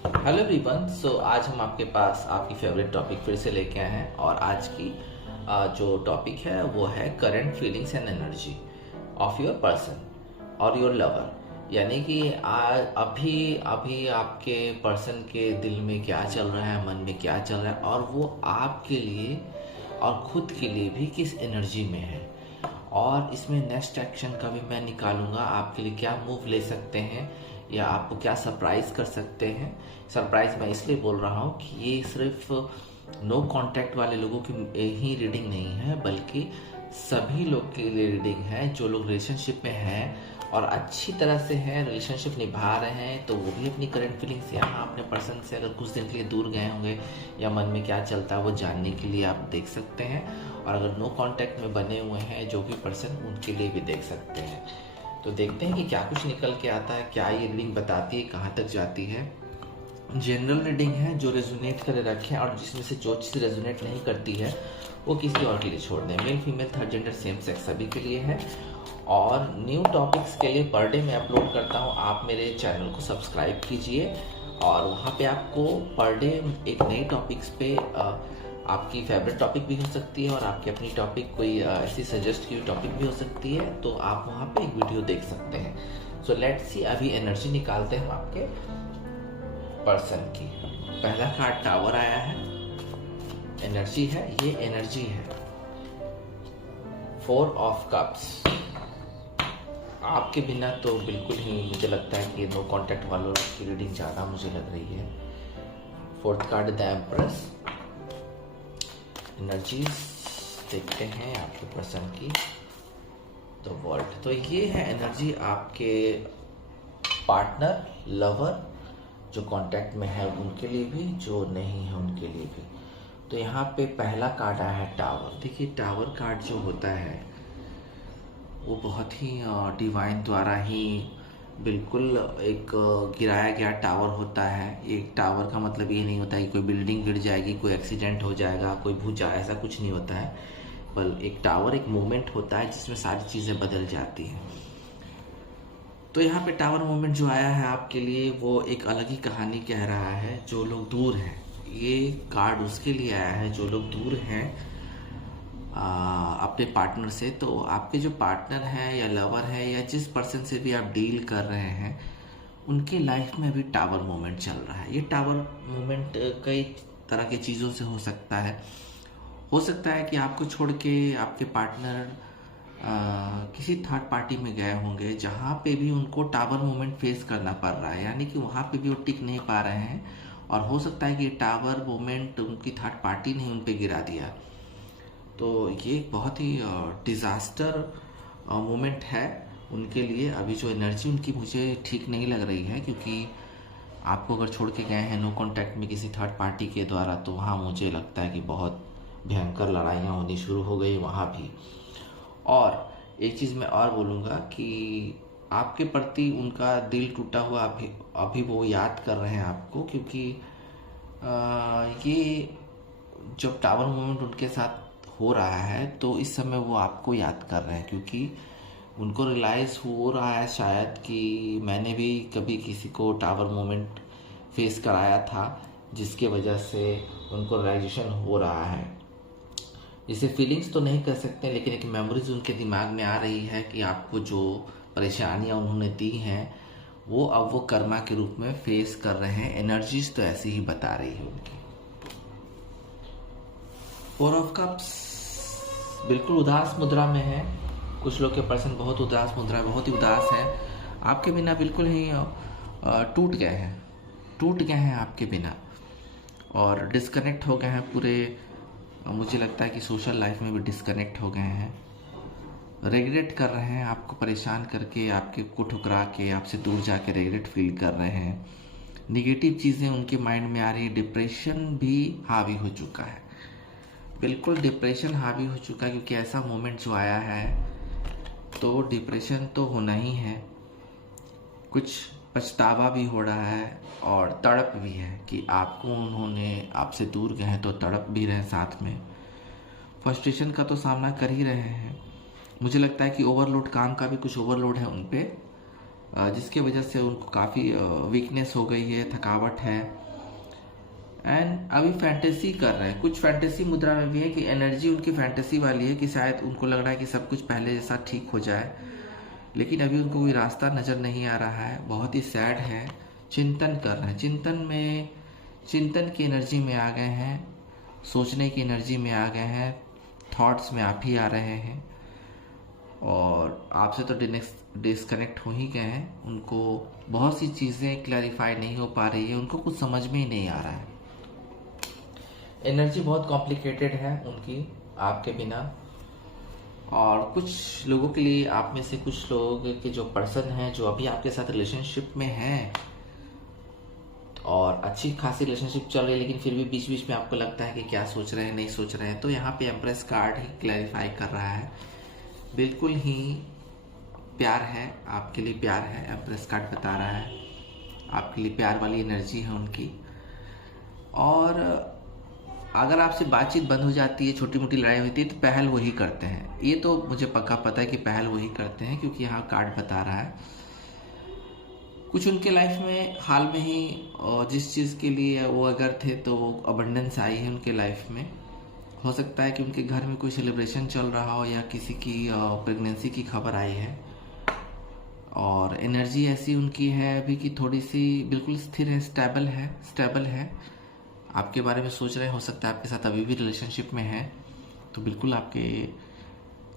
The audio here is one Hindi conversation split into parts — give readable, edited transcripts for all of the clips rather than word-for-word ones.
Hello everyone. आज हम आपके पास आपकी फेवरेट टॉपिक फिर से लेके आए हैं और आज की जो टॉपिक है वो है current feelings and energy of your person और योर लवर। यानी कि अभी अभी आपके पर्सन के दिल में क्या चल रहा है, मन में क्या चल रहा है और वो आपके लिए और खुद के लिए भी किस एनर्जी में है। और इसमें नेक्स्ट एक्शन का भी मैं निकालूंगा, आपके लिए क्या मूव ले सकते हैं या आपको क्या सरप्राइज कर सकते हैं। सरप्राइज मैं इसलिए बोल रहा हूँ कि ये सिर्फ नो कांटेक्ट वाले लोगों की ही रीडिंग नहीं है, बल्कि सभी लोग के लिए रीडिंग है जो लोग रिलेशनशिप में हैं और अच्छी तरह से हैं, रिलेशनशिप निभा रहे हैं। तो वो भी अपनी करंट फीलिंग्स यहाँ अपने पर्सन से अगर कुछ दिन के लिए दूर गए होंगे या मन में क्या चलता है वो जानने के लिए आप देख सकते हैं। और अगर नो कांटेक्ट में बने हुए हैं जो भी पर्सन, उनके लिए भी देख सकते हैं। तो देखते हैं कि क्या कुछ निकल के आता है, क्या ये रीडिंग बताती है, कहाँ तक जाती है। जनरल रीडिंग है, जो रेजोनेट करे रखें और जिसमें से जो चीज़ रेजोनेट नहीं करती है वो किसी और के लिए छोड़ दें। Male female third gender same sex सभी के लिए है। और न्यू टॉपिक्स के लिए पर डे मैं अपलोड करता हूँ, आप मेरे चैनल को सब्सक्राइब कीजिए और वहाँ पे आपको पर डे एक नई टॉपिक्स पे आपकी फेवरेट टॉपिक भी हो सकती है और आपकी अपनी टॉपिक कोई ऐसी सजेस्ट की हुई टॉपिक भी हो सकती है, तो आप वहाँ पे एक वीडियो देख सकते हैं। सो लेट्स सी, अभी एनर्जी निकालते हैं हम आपके पर्सन की। पहला कार्ड टावर आया है, एनर्जी है, ये एनर्जी है 4 ऑफ कप्स। आपके बिना तो बिल्कुल ही मुझे लगता है कि नो कांटेक्ट वालों की रीडिंग ज़्यादा मुझे लग रही है। Fourth card the empress. Energies देखते हैं आपके पर्सन की। द वर्ल्ड, तो ये है एनर्जी आपके पार्टनर, लवर जो कांटेक्ट में है उनके लिए भी, जो नहीं है उनके लिए भी। तो यहाँ पे पहला कार्ड आया है टावर। देखिए टावर कार्ड जो होता है वो बहुत ही डिवाइन द्वारा ही बिल्कुल एक गिराया गया टावर होता है। एक टावर का मतलब ये नहीं होता है कि कोई बिल्डिंग गिर जाएगी, कोई एक्सीडेंट हो जाएगा, कोई भूजा, ऐसा कुछ नहीं होता है। पर एक टावर एक मोमेंट होता है जिसमें सारी चीज़ें बदल जाती हैं। तो यहाँ पे टावर मोमेंट जो आया है आपके लिए वो एक अलग ही कहानी कह रहा है। जो लोग दूर हैं, ये कार्ड उसके लिए आया है जो लोग दूर हैं अपने पार्टनर से। तो आपके जो पार्टनर हैं या लवर है या जिस पर्सन से भी आप डील कर रहे हैं, उनके लाइफ में भी टावर मोमेंट चल रहा है। ये टावर मोमेंट कई तरह की चीज़ों से हो सकता है। हो सकता है कि आपको छोड़ के आपके पार्टनर किसी थर्ड पार्टी में गए होंगे जहाँ पे भी उनको टावर मोमेंट फेस करना पड़ रहा है, यानी कि वहाँ पे भी वो टिक नहीं पा रहे हैं। और हो सकता है कि टावर मोमेंट उनकी थर्ड पार्टी ने उन पे गिरा दिया। तो ये बहुत ही डिज़ास्टर मोमेंट है उनके लिए। अभी जो एनर्जी उनकी मुझे ठीक नहीं लग रही है, क्योंकि आपको अगर छोड़ के गए हैं नो कांटेक्ट में किसी थर्ड पार्टी के द्वारा, तो वहाँ मुझे लगता है कि बहुत भयंकर लड़ाइयाँ होनी शुरू हो गई वहाँ भी। और एक चीज़ मैं और बोलूँगा कि आपके प्रति उनका दिल टूटा हुआ अभी वो याद कर रहे हैं आपको, क्योंकि ये जब टावर मोमेंट उनके साथ हो रहा है तो इस समय वो आपको याद कर रहे हैं, क्योंकि उनको रियलाइज़ हो रहा है शायद कि मैंने भी कभी किसी को टावर मोमेंट फेस कराया था, जिसके वजह से उनको रियलाइजेशन हो रहा है। इसे फीलिंग्स तो नहीं कर सकते, लेकिन एक मेमोरीज उनके दिमाग में आ रही है कि आपको जो परेशानियां उन्होंने दी हैं वो अब वो कर्मा के रूप में फेस कर रहे हैं। एनर्जीज तो ऐसी ही बता रही है उनकी। 4 ऑफ कप्स बिल्कुल उदास मुद्रा में है। कुछ लोग के पर्सन बहुत उदास मुद्रा, बहुत ही उदास है, आपके बिना बिल्कुल ही टूट गए हैं आपके बिना और डिस्कनेक्ट हो गए हैं पूरे। मुझे लगता है कि सोशल लाइफ में भी डिस्कनेक्ट हो गए हैं। रेग्रेट कर रहे हैं आपको परेशान करके, आपके को ठुकरा के, आपसे दूर जाके रेग्रेट फील कर रहे हैं। निगेटिव चीज़ें उनके माइंड में आ रही है। डिप्रेशन भी हावी हो चुका है, बिल्कुल डिप्रेशन हावी हो चुका है, क्योंकि ऐसा मोमेंट जो आया है तो डिप्रेशन तो होना ही है। कुछ पछतावा भी हो रहा है और तड़प भी है कि आपको उन्होंने आपसे दूर गए हैं, तो तड़प भी रहे साथ में। फ्रस्ट्रेशन का तो सामना कर ही रहे हैं। मुझे लगता है कि ओवरलोड, काम का भी कुछ ओवरलोड है उन पे। जिसकी वजह से उनको काफ़ी वीकनेस हो गई है, थकावट है। एंड अभी फैंटेसी कर रहे हैं, कुछ फैंटेसी मुद्रा में भी है कि एनर्जी उनकी फैंटेसी वाली है कि शायद उनको लग रहा है कि सब कुछ पहले जैसा ठीक हो जाए, लेकिन अभी उनको कोई रास्ता नज़र नहीं आ रहा है। बहुत ही सैड है, चिंतन कर रहे हैं, चिंतन की एनर्जी में आ गए हैं, सोचने की एनर्जी में आ गए हैं, थॉट्स में आप ही आ रहे हैं और आपसे तो डिस्कनेक्ट हो ही गए हैं। उनको बहुत सी चीज़ें क्लैरिफाई नहीं हो पा रही है, उनको कुछ समझ में ही नहीं आ रहा है। एनर्जी बहुत कॉम्प्लिकेटेड है उनकी आपके बिना। और कुछ लोगों के लिए, आप में से कुछ लोग के जो पर्सन हैं जो अभी आपके साथ रिलेशनशिप में हैं और अच्छी खासी रिलेशनशिप चल रही है, लेकिन फिर भी बीच बीच में आपको लगता है कि क्या सोच रहे हैं, नहीं सोच रहे हैं, तो यहाँ पे एम्प्रेस कार्ड ही क्लैरिफाई कर रहा है। बिल्कुल ही प्यार है, आपके लिए प्यार है, एम्प्रेस कार्ड बता रहा है आपके लिए प्यार वाली एनर्जी है उनकी। और अगर आपसे बातचीत बंद हो जाती है, छोटी मोटी लड़ाई होती है, तो पहल वही करते हैं। ये तो मुझे पक्का पता है कि पहल वही करते हैं, क्योंकि यहाँ कार्ड बता रहा है कुछ उनके लाइफ में हाल में ही जिस चीज़ के लिए वो अगर थे तो अबंडेंस आई है उनके लाइफ में। हो सकता है कि उनके घर में कोई सेलिब्रेशन चल रहा हो या किसी की प्रेगनेंसी की खबर आई है और एनर्जी ऐसी उनकी है अभी कि थोड़ी सी बिल्कुल स्थिर है, स्टेबल है। आपके बारे में सोच रहे हैं, हो सकता है आपके साथ अभी भी रिलेशनशिप में है, तो बिल्कुल आपके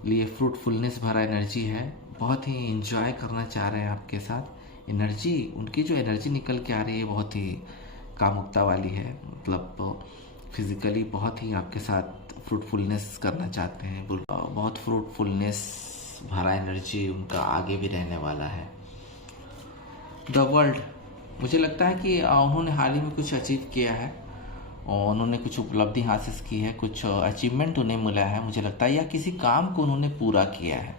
लिए फ्रूटफुलनेस भरा एनर्जी है, बहुत ही इंजॉय करना चाह रहे हैं आपके साथ। एनर्जी उनकी जो एनर्जी निकल के आ रही है बहुत ही कामुकता वाली है, मतलब फिजिकली बहुत ही आपके साथ फ्रूटफुलनेस करना चाहते हैं, बहुत फ्रूटफुलनेस भरा एनर्जी उनका आगे भी रहने वाला है। द वर्ल्ड, मुझे लगता है कि उन्होंने हाल ही में कुछ अचीव किया है और उन्होंने कुछ उपलब्धि हासिल की है, कुछ अचीवमेंट उन्हें मिला है मुझे लगता है, या किसी काम को उन्होंने पूरा किया है,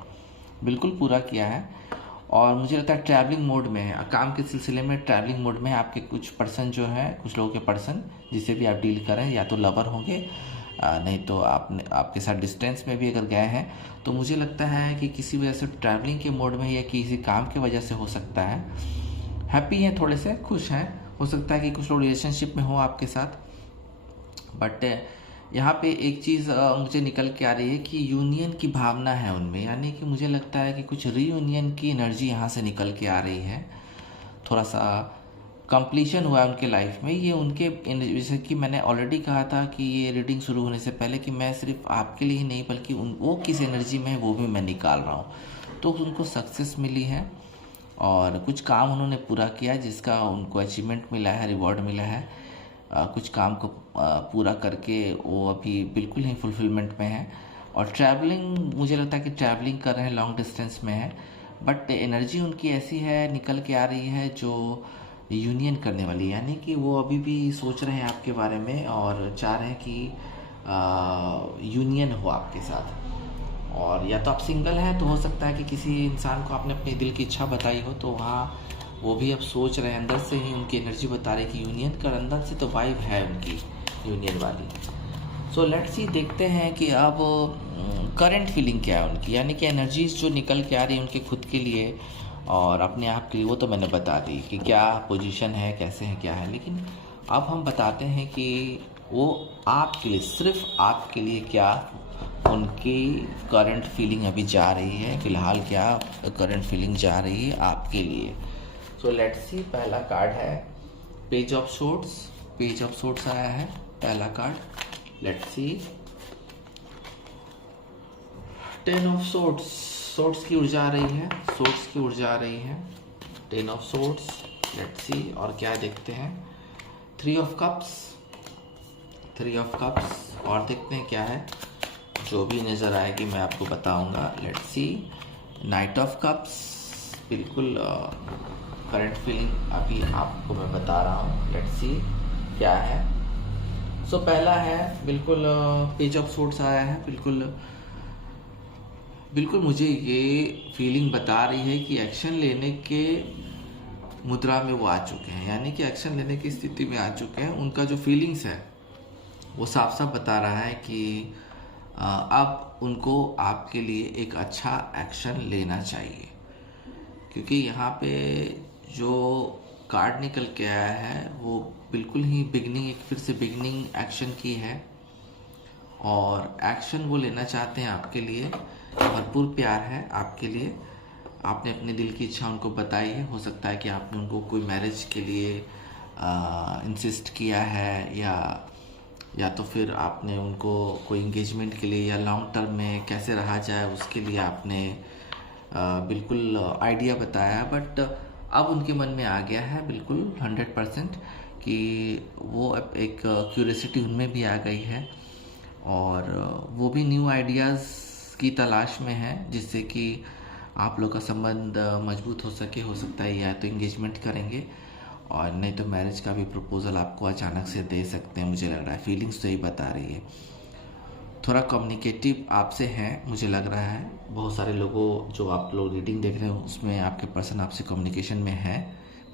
बिल्कुल पूरा किया है। और मुझे लगता है ट्रैवलिंग मोड में है, काम के सिलसिले में ट्रैवलिंग मोड में है। आपके कुछ पर्सन जो है, कुछ लोगों के पर्सन जिससे भी आप डील करें, या तो लवर होंगे, नहीं तो आपके साथ डिस्टेंस में भी अगर गए हैं, तो मुझे लगता है कि किसी वजह से ट्रैवलिंग के मोड में या किसी काम की वजह से हो सकता है। हैप्पी हैं, थोड़े से खुश हैं, हो सकता है कि कुछ लोग रिलेशनशिप में हो आपके साथ। बट यहाँ पे एक चीज़ मुझे निकल के आ रही है कि यूनियन की भावना है उनमें, यानी कि मुझे लगता है कि कुछ रीयूनियन की एनर्जी यहाँ से निकल के आ रही है। थोड़ा सा कंप्लीशन हुआ है उनके लाइफ में। ये उनके, जैसे कि मैंने ऑलरेडी कहा था कि ये रीडिंग शुरू होने से पहले कि मैं सिर्फ आपके लिए ही नहीं बल्कि वो किस एनर्जी में है वो भी मैं निकाल रहा हूँ। तो उनको सक्सेस मिली है और कुछ काम उन्होंने पूरा किया जिसका उनको अचीवमेंट मिला है, रिवॉर्ड मिला है। कुछ काम को पूरा करके वो अभी बिल्कुल ही फुलफिलमेंट में है। और ट्रैवलिंग, मुझे लगता है कि ट्रैवलिंग कर रहे हैं, लॉन्ग डिस्टेंस में है, बट एनर्जी उनकी ऐसी है, निकल के आ रही है जो यूनियन करने वाली, यानी कि वो अभी भी सोच रहे हैं आपके बारे में और चाह रहे हैं कि यूनियन हो आपके साथ। और या तो आप सिंगल हैं तो हो सकता है कि किसी इंसान को आपने अपने दिल की इच्छा बताई हो, तो वहाँ वो भी अब सोच रहे हैं, अंदर से ही उनकी एनर्जी बता रही है कि यूनियन कर, अंदर से तो वाइब है उनकी यूनियन वाली। सो लेट्स सी, देखते हैं कि अब करंट फीलिंग क्या है उनकी, यानी कि एनर्जीज जो निकल के आ रही है उनके खुद के लिए और अपने आप के लिए, वो तो मैंने बता दी कि क्या पोजीशन है, कैसे है, क्या है। लेकिन अब हम बताते हैं कि वो आपके लिए, सिर्फ आपके लिए क्या उनकी करंट फीलिंग अभी जा रही है, फ़िलहाल क्या करंट फीलिंग जा रही है आपके लिए। सो लेट्स सी, पहला कार्ड है पेज ऑफ सोर्ट्स आया है पहला card. Let's see, 10 of sorts की ऊर्जा आ रही है, 10 ऑफ सोर्ट्स। लेट्स सी, और क्या देखते हैं, 3 ऑफ कप्स, और देखते हैं क्या है, जो भी नज़र आएगी मैं आपको बताऊंगा। Let's see, night of cups, बिल्कुल करंट फीलिंग अभी आपको मैं बता रहा हूँ। लेट्स सी क्या है। सो पहला है बिल्कुल पेज ऑफ सोर्ट्स आया है, बिल्कुल मुझे ये फीलिंग बता रही है कि एक्शन लेने के मुद्रा में वो आ चुके हैं, यानी कि एक्शन लेने की स्थिति में आ चुके हैं। उनका जो फीलिंग्स है वो साफ साफ बता रहा है कि अब उनको आपके लिए एक अच्छा एक्शन लेना चाहिए, क्योंकि यहाँ पे जो कार्ड निकल के आया है वो बिल्कुल ही बिगनिंग, एक फिर से बिगनिंग एक्शन की है, और एक्शन वो लेना चाहते हैं आपके लिए। भरपूर प्यार है आपके लिए, आपने अपने दिल की इच्छा उनको बताई है। हो सकता है कि आपने उनको कोई मैरिज के लिए इंसिस्ट किया है, या तो फिर आपने उनको कोई इंगेजमेंट के लिए या लॉन्ग टर्म में कैसे रहा जाए उसके लिए आपने बिल्कुल आइडिया बताया। बट अब उनके मन में आ गया है बिल्कुल 100% कि वो अब एक क्यूरियोसिटी उनमें भी आ गई है, और वो भी न्यू आइडियाज़ की तलाश में है, जिससे कि आप लोग का संबंध मजबूत हो सके। हो सकता है या तो इंगेजमेंट करेंगे, और नहीं तो मैरिज का भी प्रपोज़ल आपको अचानक से दे सकते हैं। मुझे लग रहा है, फीलिंग्स तो यही बता रही है। थोड़ा कम्युनिकेटिव आपसे हैं मुझे लग रहा है। बहुत सारे लोगों, जो आप लोग रीडिंग देख रहे हो उसमें आपके पर्सन आपसे कम्युनिकेशन में है,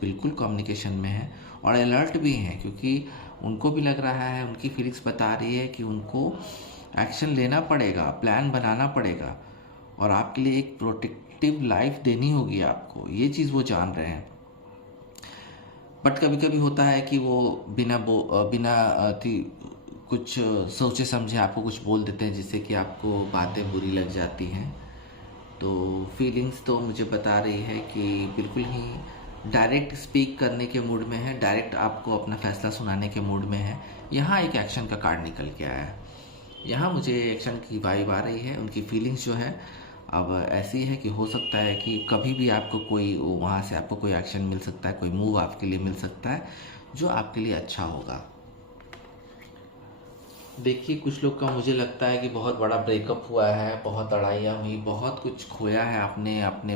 बिल्कुल कम्युनिकेशन में है, और अलर्ट भी हैं, क्योंकि उनको भी लग रहा है, उनकी फीलिंग्स बता रही है कि उनको एक्शन लेना पड़ेगा, प्लान बनाना पड़ेगा, और आपके लिए एक प्रोटेक्टिव लाइफ देनी होगी आपको। ये चीज़ वो जान रहे हैं। बट कभी कभी होता है कि वो बिना कुछ सोचे समझे आपको कुछ बोल देते हैं, जिससे कि आपको बातें बुरी लग जाती हैं। तो फीलिंग्स तो मुझे बता रही है कि बिल्कुल ही डायरेक्ट स्पीक करने के मूड में है, डायरेक्ट आपको अपना फैसला सुनाने के मूड में है। यहाँ एक एक्शन का कार्ड निकल के आया है। यहाँ मुझे एक्शन की वाइब आ रही है। उनकी फीलिंग्स जो है अब ऐसी है कि हो सकता है कि कभी भी आपको कोई वहाँ से आपको कोई एक्शन मिल सकता है, कोई मूव आपके लिए मिल सकता है जो आपके लिए अच्छा होगा। देखिए, कुछ लोग का मुझे लगता है कि बहुत बड़ा ब्रेकअप हुआ है, बहुत लड़ाइयाँ हुई, बहुत कुछ खोया है आपने अपने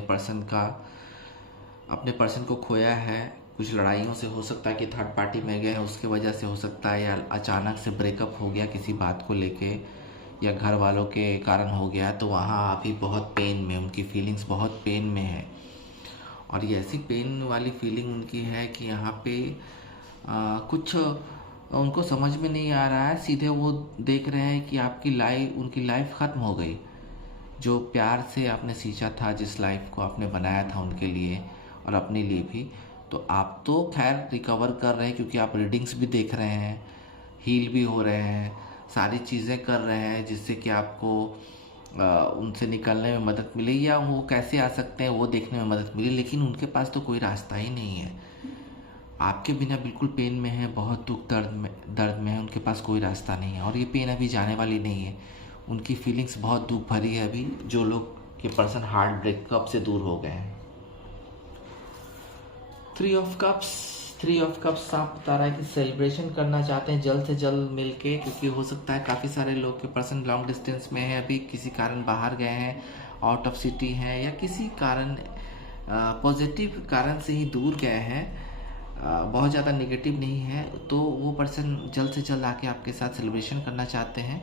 पर्सन को खोया है। कुछ लड़ाइयों से हो सकता है कि थर्ड पार्टी में गए हैं, उसके वजह से हो सकता है, या अचानक से ब्रेकअप हो गया किसी बात को लेके, या घर वालों के कारण हो गया। तो वहाँ अभी बहुत पेन में, उनकी फीलिंग्स बहुत पेन में है, और ये ऐसी पेन वाली फीलिंग उनकी है कि यहाँ पे कुछ उनको समझ में नहीं आ रहा है। सीधे वो देख रहे हैं कि उनकी लाइफ ख़त्म हो गई। जो प्यार से आपने सींचा था, जिस लाइफ को आपने बनाया था उनके लिए और अपने लिए भी, तो आप तो खैर रिकवर कर रहे हैं, क्योंकि आप रीडिंग्स भी देख रहे हैं, हील भी हो रहे हैं, सारी चीज़ें कर रहे हैं, जिससे कि आपको उनसे निकलने में मदद मिले, या वो कैसे आ सकते हैं वो देखने में मदद मिले। लेकिन उनके पास तो कोई रास्ता ही नहीं है। आपके बिना बिल्कुल पेन में है, बहुत दुख दर्द में है, उनके पास कोई रास्ता नहीं है, और ये पेन अभी जाने वाली नहीं है। उनकी फीलिंग्स बहुत दुख भरी है अभी, जो लोग के पर्सन हार्ट ब्रेकअप से दूर हो गए हैं। 3 ऑफ कप्स साफ बता रहा है कि सेलिब्रेशन करना चाहते हैं जल्द से जल्द मिलके, क्योंकि हो सकता है काफ़ी सारे लोग के पर्सन लॉन्ग डिस्टेंस में है, अभी किसी कारण बाहर गए हैं, आउट ऑफ सिटी हैं, या किसी कारण पॉजिटिव कारण से ही दूर गए हैं, बहुत ज़्यादा नेगेटिव नहीं है। तो वो पर्सन जल्द से जल्द आके आपके साथ सेलिब्रेशन करना चाहते हैं,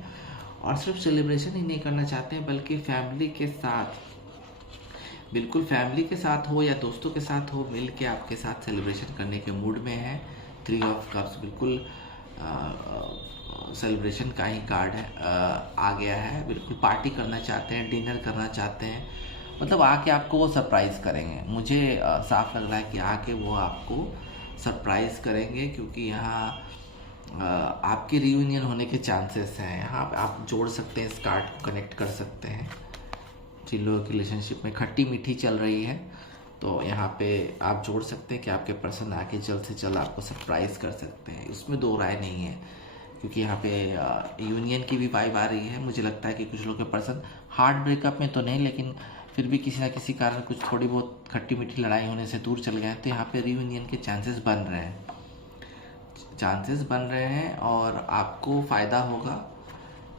और सिर्फ सेलिब्रेशन ही नहीं करना चाहते हैं, बल्कि फैमिली के साथ, बिल्कुल फैमिली के साथ हो या दोस्तों के साथ हो, मिल के आपके साथ सेलिब्रेशन करने के मूड में है। 3 ऑफ कप्स बिल्कुल सेलिब्रेशन का ही कार्ड है, आ गया है। बिल्कुल पार्टी करना चाहते हैं, डिनर करना चाहते हैं, मतलब आके आपको वो सरप्राइज़ करेंगे। मुझे साफ लग रहा है कि आके वो आपको सरप्राइज़ करेंगे, क्योंकि यहाँ आपके रियूनियन होने के चांसेस हैं। यहाँ आप जोड़ सकते हैं, इस कार्ड को कनेक्ट कर सकते हैं। जिन लोगों की रिलेशनशिप में खट्टी मीठी चल रही है, तो यहाँ पे आप जोड़ सकते हैं कि आपके पर्सन आके जल्द से जल्द आपको सरप्राइज़ कर सकते हैं। उसमें दो राय नहीं है, क्योंकि यहाँ पे यूनियन की भी वाइब आ रही है। मुझे लगता है कि कुछ लोग के पर्सन हार्ट ब्रेकअप में तो नहीं, लेकिन फिर भी किसी ना किसी कारण कुछ थोड़ी बहुत खट्टी मीठी लड़ाई होने से दूर चल गए हैं, तो यहाँ पे रियूनियन के चांसेस बन रहे हैं, और आपको फ़ायदा होगा,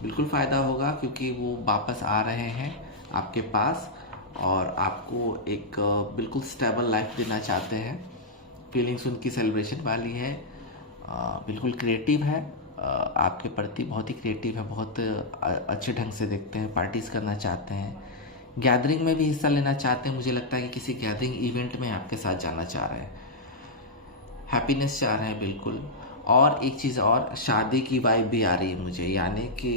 बिल्कुल फ़ायदा होगा, क्योंकि वो वापस आ रहे हैं आपके पास, और आपको एक बिल्कुल स्टेबल लाइफ देना चाहते हैं। फीलिंग्स उनकी सेलिब्रेशन वाली है, बिल्कुल क्रिएटिव है, आपके प्रति बहुत ही क्रिएटिव है, बहुत अच्छे ढंग से देखते हैं, पार्टीज़ करना चाहते हैं, गैदरिंग में भी हिस्सा लेना चाहते हैं। मुझे लगता है कि किसी गैदरिंग इवेंट में आपके साथ जाना चाह रहे हैं, हैप्पीनेस चाह रहे हैं बिल्कुल। और एक चीज़ और, शादी की वाइब भी आ रही है मुझे, यानी कि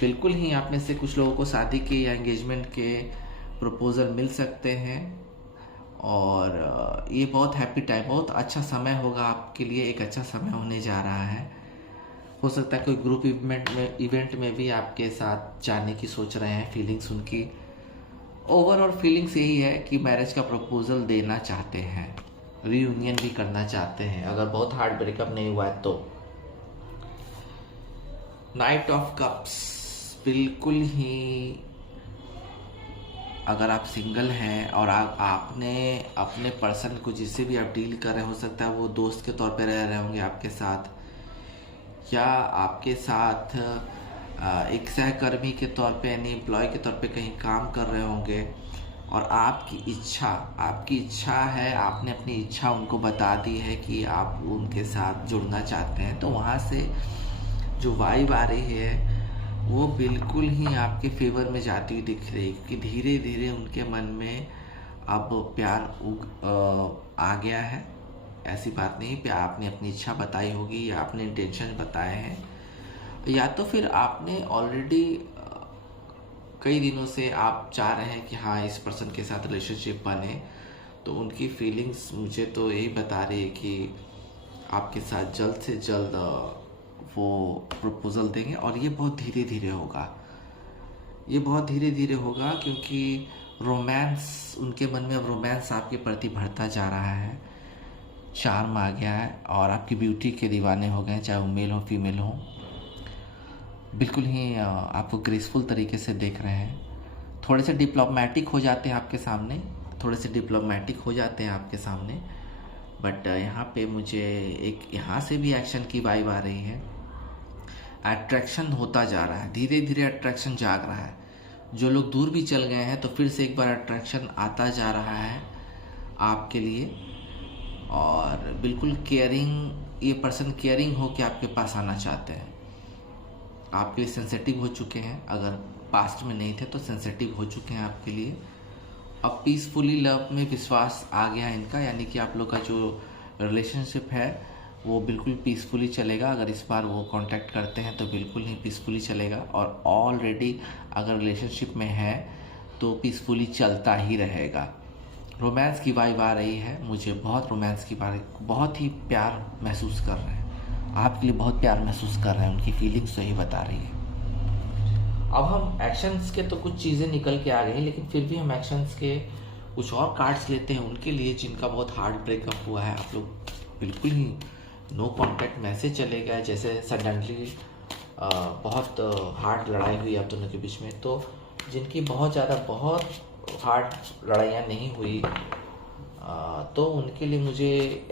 बिल्कुल ही आप में से कुछ लोगों को शादी के या एंगेजमेंट के प्रपोज़ल मिल सकते हैं, और ये बहुत हैप्पी टाइम, बहुत अच्छा समय होगा आपके लिए, एक अच्छा समय होने जा रहा है। हो सकता है कोई ग्रुप इवेंट में भी आपके साथ जाने की सोच रहे हैं। फीलिंग्स उनकी ओवरऑल फीलिंग्स यही है कि मैरिज का प्रपोजल देना चाहते हैं, रीयूनियन भी करना चाहते हैं अगर बहुत हार्ड ब्रेकअप नहीं हुआ है तो। नाइट ऑफ कप्स, बिल्कुल ही अगर आप सिंगल हैं और आपने अपने पर्सन को जिससे भी आप डील कर रहे हो सकता है वो दोस्त के तौर पे रह रहे होंगे आपके साथ, या आपके साथ एक सहकर्मी के तौर पे यानी एम्प्लॉय के तौर पे कहीं काम कर रहे होंगे, और आपकी इच्छा है, आपने अपनी इच्छा उनको बता दी है कि आप उनके साथ जुड़ना चाहते हैं, तो वहाँ से जो वाइब आ रही है वो बिल्कुल ही आपके फेवर में जाती हुई दिख रही है, क्योंकि धीरे धीरे उनके मन में अब प्यार आ गया है। ऐसी बात नहीं, प्यार आपने अपनी इच्छा बताई होगी या आपने इंटेंशन बताए हैं, या तो फिर आपने ऑलरेडी कई दिनों से आप चाह रहे हैं कि हाँ इस पर्सन के साथ रिलेशनशिप बने, तो उनकी फीलिंग्स मुझे तो यही बता रही है कि आपके साथ जल्द से जल्द वो प्रपोज़ल देंगे। और ये बहुत धीरे धीरे होगा, ये बहुत धीरे धीरे होगा, क्योंकि रोमांस उनके मन में, अब रोमांस आपके प्रति बढ़ता जा रहा है, चार्म आ गया है और आपकी ब्यूटी के दीवाने हो गए, चाहे वो मेल हो फीमेल हो। बिल्कुल ही आपको ग्रेसफुल तरीके से देख रहे हैं, थोड़े से डिप्लोमेटिक हो जाते हैं आपके सामने, बट यहाँ पे मुझे एक यहाँ से भी एक्शन की वाइब आ रही है। अट्रैक्शन होता जा रहा है, धीरे धीरे अट्रैक्शन जाग रहा है। जो लोग दूर भी चल गए हैं तो फिर से एक बार अट्रैक्शन आता जा रहा है आपके लिए, और बिल्कुल केयरिंग, ये पर्सन केयरिंग हो के आपके पास आना चाहते हैं, आपके लिए सेंसिटिव हो चुके हैं, अगर पास्ट में नहीं थे तो सेंसिटिव हो चुके हैं आपके लिए। अब पीसफुली लव में विश्वास आ गया है इनका, यानी कि आप लोग का जो रिलेशनशिप है वो बिल्कुल पीसफुली चलेगा। अगर इस बार वो कांटेक्ट करते हैं तो बिल्कुल ही पीसफुली चलेगा, और ऑलरेडी अगर रिलेशनशिप में है तो पीसफुली चलता ही रहेगा। रोमांस की वाइब आ रही है मुझे, बहुत रोमांस की वाइब, बहुत ही प्यार महसूस कर रहे हैं, आपके लिए बहुत प्यार महसूस कर रहे हैं, उनकी फीलिंग्स तो ही बता रही है। अब हम एक्शंस के तो कुछ चीज़ें निकल के आ गई, लेकिन फिर भी हम एक्शंस के कुछ और कार्ड्स लेते हैं उनके लिए जिनका बहुत हार्ड ब्रेकअप हुआ है। आप लोग बिल्कुल ही नो कॉन्टैक्ट मैसेज चले गए, जैसे सडनली बहुत हार्ड लड़ाई हुई आप दोनों के बीच में, तो जिनकी बहुत हार्ड लड़ाइयाँ नहीं हुई तो उनके लिए मुझे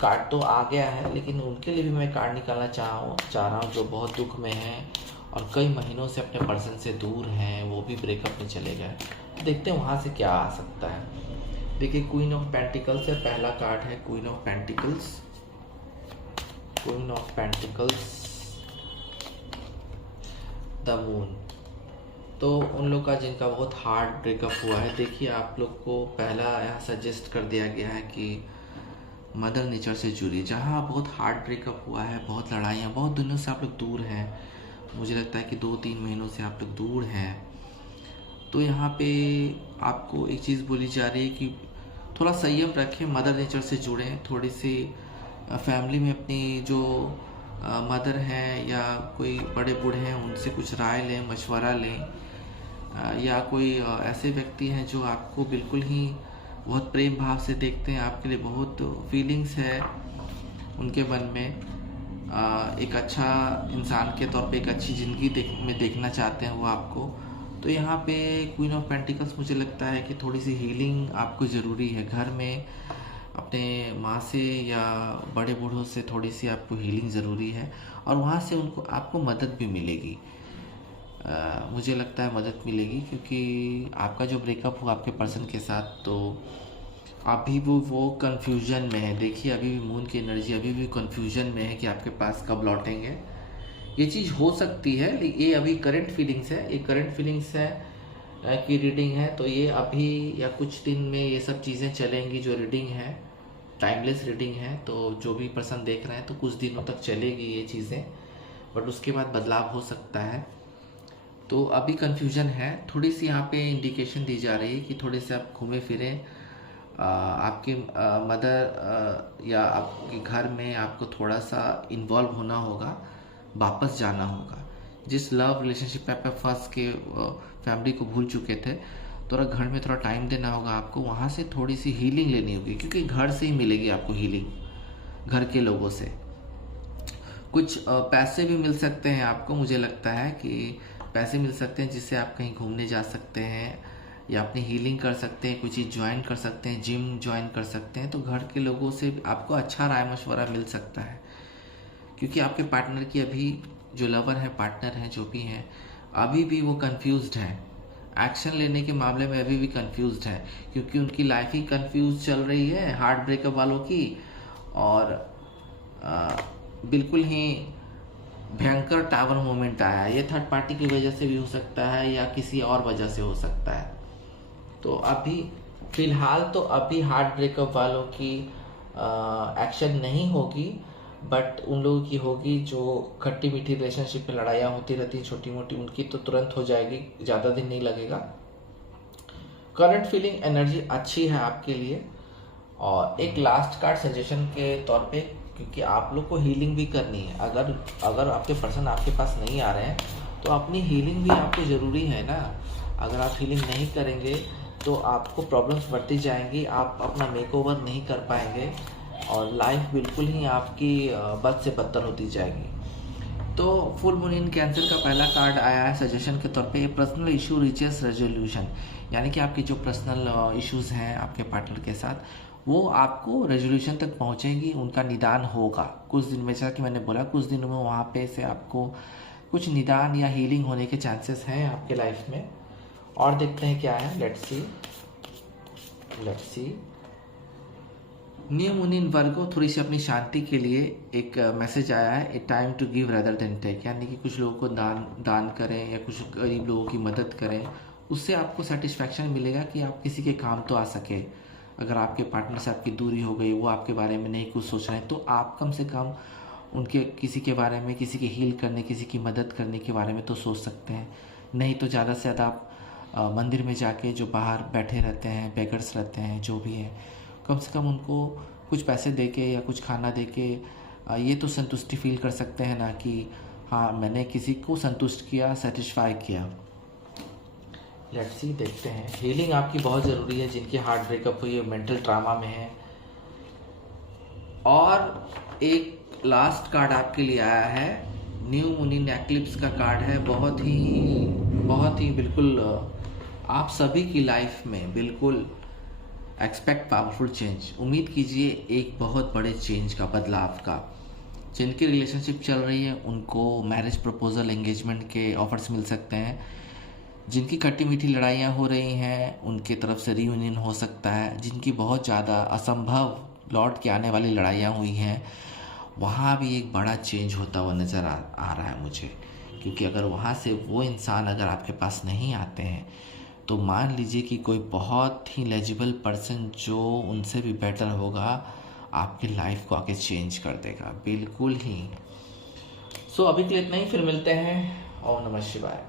कार्ड तो आ गया है, लेकिन उनके लिए भी मैं कार्ड निकालना चाह रहा हूँ जो बहुत दुख में हैं और कई महीनों से अपने पर्सन से दूर हैं, वो भी ब्रेकअप में चले गए। देखते हैं वहाँ से क्या आ सकता है। देखिए क्वीन ऑफ पेंटिकल्स है पहला कार्ड है, queen of pentacles, the moon. तो उन लोग का जिनका बहुत हार्ड ब्रेकअप हुआ है, देखिए आप लोग को पहला यहाँ सजेस्ट कर दिया गया है कि मदर नेचर से जुड़िए। जहाँ बहुत हार्ड ब्रेकअप हुआ है, बहुत लड़ाइयाँ, बहुत दिनों से आप लोग दूर हैं, मुझे लगता है कि 2-3 महीनों से आप लोग दूर हैं, तो यहाँ पे आपको एक चीज़ बोली जा रही है कि थोड़ा संयम रखें, मदर नेचर से जुड़ें, थोड़ी सी फैमिली में अपनी जो मदर हैं या कोई बड़े बूढ़े हैं उनसे कुछ राय लें, मशवरा लें, या कोई ऐसे व्यक्ति हैं जो आपको बिल्कुल ही बहुत प्रेम भाव से देखते हैं, आपके लिए बहुत फीलिंग्स है उनके मन में, एक अच्छा इंसान के तौर पे एक अच्छी ज़िंदगी देखना चाहते हैं वो आपको। तो यहाँ पे क्वीन ऑफ पेंटिकल्स मुझे लगता है कि थोड़ी सी हीलिंग आपको ज़रूरी है, घर में अपने माँ से या बड़े बूढ़ों से थोड़ी सी आपको हीलिंग ज़रूरी है, और वहाँ से आपको मदद भी मिलेगी। मुझे लगता है मदद मिलेगी, क्योंकि आपका जो ब्रेकअप हुआ आपके पर्सन के साथ, तो अभी वो कन्फ्यूजन में है। देखिए अभी भी मून की एनर्जी अभी भी कन्फ्यूजन में है कि आपके पास कब लौटेंगे। ये चीज़ हो सकती है, लेकिन ये अभी करंट फीलिंग्स है, ये करंट फीलिंग्स है की रीडिंग है, तो ये अभी या कुछ दिन में ये सब चीज़ें चलेंगी। जो रीडिंग है टाइमलेस रीडिंग है, तो जो भी पर्सन देख रहे हैं तो कुछ दिनों तक चलेगी ये चीज़ें, बट उसके बाद बदलाव हो सकता है। तो अभी कन्फ्यूजन है, थोड़ी सी यहाँ पे इंडिकेशन दी जा रही है कि थोड़े से आप घूमे फिरें आपके मदर या आपके घर में आपको थोड़ा सा इन्वॉल्व होना होगा, वापस जाना होगा। जिस लव रिलेशनशिप में आप फंस के फैमिली को भूल चुके थे, थोड़ा घर में थोड़ा टाइम देना होगा आपको, वहाँ से थोड़ी सी हीलिंग लेनी होगी, क्योंकि घर से ही मिलेगी आपको हीलिंग, घर के लोगों से। कुछ पैसे भी मिल सकते हैं आपको, मुझे लगता है कि पैसे मिल सकते हैं जिससे आप कहीं घूमने जा सकते हैं या अपनी हीलिंग कर सकते हैं, कोई चीज़ ज्वाइन कर सकते हैं, जिम ज्वाइन कर सकते हैं। तो घर के लोगों से आपको अच्छा राय मशवरा मिल सकता है, क्योंकि आपके पार्टनर की अभी जो लवर है, पार्टनर है, जो भी हैं, अभी भी वो कंफ्यूज्ड है, एक्शन लेने के मामले में अभी भी कंफ्यूज्ड है, क्योंकि उनकी लाइफ ही कंफ्यूज चल रही है हार्ट ब्रेकअप वालों की। और बिल्कुल ही भयंकर टावर मोमेंट आया है। ये थर्ड पार्टी की वजह से भी हो सकता है या किसी और वजह से हो सकता है। तो अभी फिलहाल तो अभी हार्ट ब्रेकअप वालों की एक्शन नहीं होगी, बट उन लोगों की होगी जो खट्टी मीठी रिलेशनशिप में लड़ाइयाँ होती रहती हैं छोटी मोटी, उनकी तो तुरंत हो जाएगी, ज़्यादा दिन नहीं लगेगा। करंट फीलिंग एनर्जी अच्छी है आपके लिए। और एक लास्ट कार्ड सजेशन के तौर पे, क्योंकि आप लोग को हीलिंग भी करनी है, अगर आपके पर्सन आपके पास नहीं आ रहे हैं तो अपनी हीलिंग भी आपको ज़रूरी है ना। अगर आप हीलिंग नहीं करेंगे तो आपको प्रॉब्लम्स बढ़ती जाएंगी, आप अपना मेकओवर नहीं कर पाएंगे और लाइफ बिल्कुल ही आपकी बद से बदतर होती जाएगी। तो फुल मून इन कैंसर का पहला कार्ड आया है सजेशन के तौर पे, पर्सनल इशू रीचेस रेजोल्यूशन, यानी कि आपके जो पर्सनल इश्यूज हैं आपके पार्टनर के साथ, वो आपको रेजोल्यूशन तक पहुंचेंगी, उनका निदान होगा कुछ दिन में। जैसा कि मैंने बोला, कुछ दिनों में वहाँ पे से आपको कुछ निदान या हीलिंग होने के चांसेस हैं आपके लाइफ में। और देखते हैं क्या है, let's see. New moon in Virgo, थोड़ी सी अपनी शांति के लिए एक मैसेज आया है, a time to give rather than take, यानी कि कुछ लोगों को दान करें या कुछ गरीब लोगों की मदद करें, उससे आपको सेटिस्फैक्शन मिलेगा कि आप किसी के काम तो आ सके। अगर आपके पार्टनर से आपकी दूरी हो गई, वो आपके बारे में नहीं कुछ सोच रहे हैं, तो आप कम से कम उनके किसी के बारे में, किसी के हील करने, किसी की मदद करने के बारे में तो सोच सकते हैं। नहीं तो ज़्यादा से ज़्यादा आप मंदिर में जाके, जो बाहर बैठे रहते हैं, बेगर्स रहते हैं, जो भी है, कम से कम उनको कुछ पैसे दे के या कुछ खाना दे के ये तो संतुष्टि फील कर सकते हैं ना, कि हाँ मैंने किसी को संतुष्ट किया, सेटिस्फाई किया। लेट्स सी, देखते हैं। हीलिंग आपकी बहुत ज़रूरी है, जिनकी हार्ट ब्रेकअप हुई है, मेंटल ट्रामा में है। और एक लास्ट कार्ड आपके लिए आया है, न्यू मून इन एक्लिप्स का कार्ड है। बहुत ही बिल्कुल आप सभी की लाइफ में बिल्कुल एक्सपेक्ट पावरफुल चेंज, उम्मीद कीजिए एक बहुत बड़े चेंज का, बदलाव का। जिनकी रिलेशनशिप चल रही है उनको मैरिज प्रपोजल, एंगेजमेंट के ऑफर्स मिल सकते हैं। जिनकी खट्टी मीठी लड़ाइयाँ हो रही हैं उनके तरफ से रीयूनियन हो सकता है। जिनकी बहुत ज़्यादा असंभव लौट के आने वाली लड़ाइयाँ हुई हैं, वहाँ भी एक बड़ा चेंज होता हुआ नज़र आ रहा है मुझे। क्योंकि अगर वहाँ से वो इंसान अगर आपके पास नहीं आते हैं, तो मान लीजिए कि कोई बहुत ही लेजिबल पर्सन जो उनसे भी बेटर होगा, आपकी लाइफ को आके चेंज कर देगा बिल्कुल ही। सो अभी के लिए इतना ही, फिर मिलते हैं। ओम नमः शिवाय।